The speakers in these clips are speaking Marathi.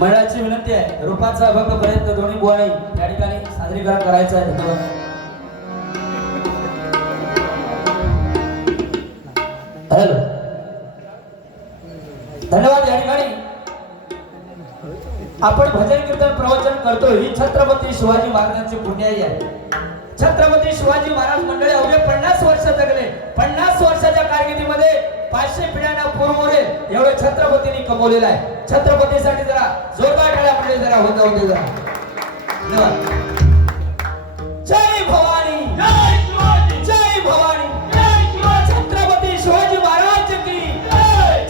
मंडळाची विनंती आहे. रूपाचा अभंगपर्यंत दोन्ही बुवाई या ठिकाणी सादरीकरण करायचं आहे. धन्यवाद. हॅलो. धन्यवाद या ठिकाणी. आपण भजन कीर्तन प्रवचन करतोय. ही छत्रपती शिवाजी महाराजांची पुण्याई आहे. छत्रपती शिवाजी महाराज मंडळी अवघे पन्नास वर्ष जगले. पन्नास वर्षाच्या कारकिर्दीमध्ये पाचशे पिढ्यांना पूर्वरे एवढे छत्रपतींनी कमवलेलं आहे. छत्रपतीसाठी जरा जोरदार टाळ्या पडले जरा होता होते जरा. जय भवानी. जय भवानी. छत्रपती शिवाजी महाराज की.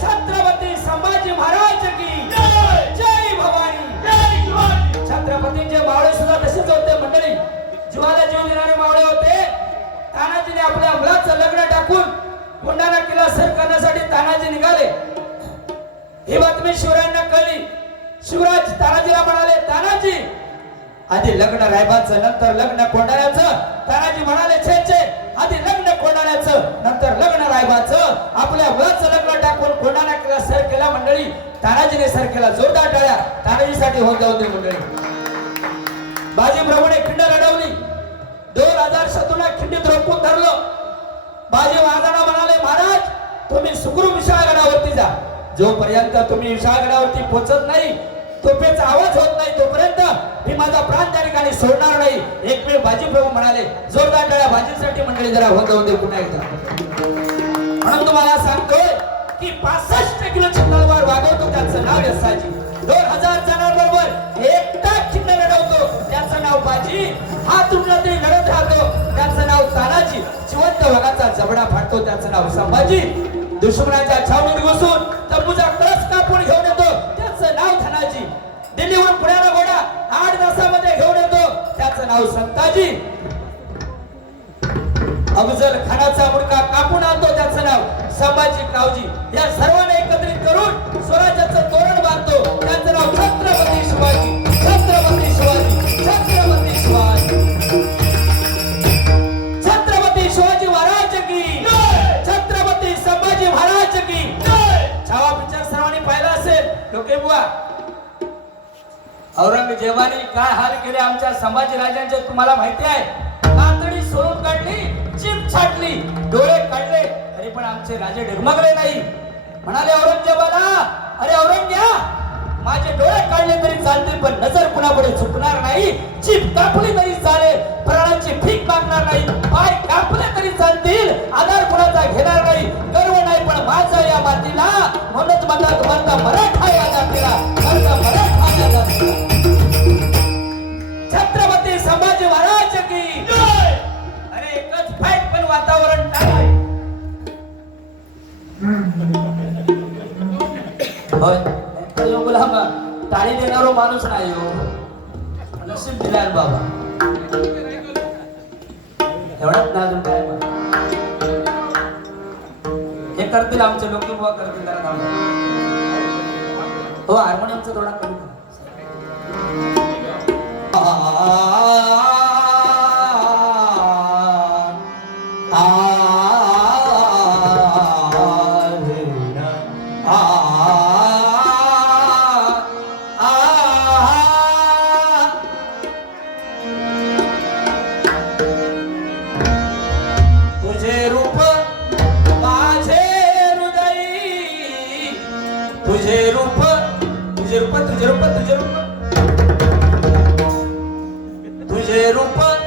छत्रपती संभाजी महाराज की. जय. भवानी. छत्रपतींचे मावळे सुद्धा तसेच होते मंडळी. जीवाला जीव देणारे मावळे होते. तानाजीने आपल्या मुलाचं लग्न टाकून पुन्हा किल्ला सर करण्यासाठी तानाजी निघाले. ही बातमी शिवरायांना कळली. शिवराज तानाजीला म्हणाले तानाजी! आधी लग्न रायबाचं नंतर लग्न कोंडाण्याचं तानाजी म्हणाले छे छे! आधी लग्न कोंडाण्याचं नंतर लग्न रायबाचं. आपल्या मुलाचं लग्न टाकून कोंडाणा किल्ला सर केला मंडळी. तानाजीने सर केला जोरदार टाळ्या. तानाजीसाठी होत होते मंडळी. बाजी प्रभूने खिंड लढवली. दोन हजार शतूला खिंडीत रोपून धरलं बाजी महाराजांना म्हणाले महाराज तुम्ही सुखरूप विशाळगडावरती जा. जोपर्यंत तुम्ही विशाळगडावरती पोहोचत नाही तोफेचा आवाज होत नाही तोपर्यंत मी माझा प्राण त्या ठिकाणी सोडणार नाही. एक वेळ बाजी प्रभू म्हणाले जोरदार टाळ्या बाजीसाठी मंडळी जरा होत होते पुन्हा एकदा. म्हणून तुम्हाला सांगतोय की पासष्ट किलो तलवार वागवतो त्याचं नाव यसाजी. दोन हजार जणांबरोबर एकटा चिन्ह लढवतो त्याचं नाव बाजी. हा उठला तरी लढत राहतो त्याचं जिवंत जबडा फाटतो त्याचं नाव. संभाजी दुश्मनाच्या छावणीत घुसून तंबूचा कळस कापून घेऊन येतो. त्याचं नाव धनाजी. दिल्लीवरून पुण्याला घोडा आठ तासामध्ये घेऊन येतो. त्याचं नाव संताजी. अफजल खानाचा मुडका कापून आणतो त्याचं नाव संभाजी कावजी. या सर्वांना एकत्रित करून स्वराज्याचं तोरण बांधतो. त्याचं नाव छत्र बुवा. औरंगजेबाने काय हाल केले आमच्या संभाजी राजांचे तुम्हाला माहिती आहे? कातडी सोडून काढली चिप छाटली डोळे काढले तरी पण आमचे राजे डगमगले नाही. म्हणाले औरंगजेबाला अरे औरंग्या माझे डोळे काढले तरी चालतील पण नजर कुणापुढे चुकणार नाही. चिप कापली तरी चालेल प्राणांची भीक मागणार नाही. पाय कापले तरी चालतील आधार कुणाचा घेणार नाही. गर्व नाही पण माझा या मातीला म्हणूनच होय. तर गुलाम टाळी देणारो माणूस नाही हो. नशीब दिलाय बाबा. एवढाच ना अजून काय हे करतील आमचे लोक बुवा करतील जरा थांबा. हो हार्मोनियमचा थोडा कमी करा. तुझे रूप तुझे रूप तुझे रूप. तुझे रूप